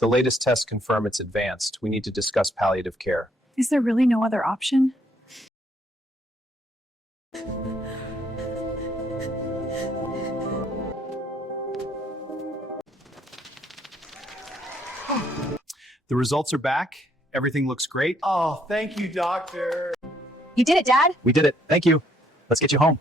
The latest tests confirm it's advanced. We need to discuss palliative care. Is there really no other option? The results are back. Everything looks great. Oh, thank you, doctor. You did it, Dad. We did it. Thank you. Let's get you home.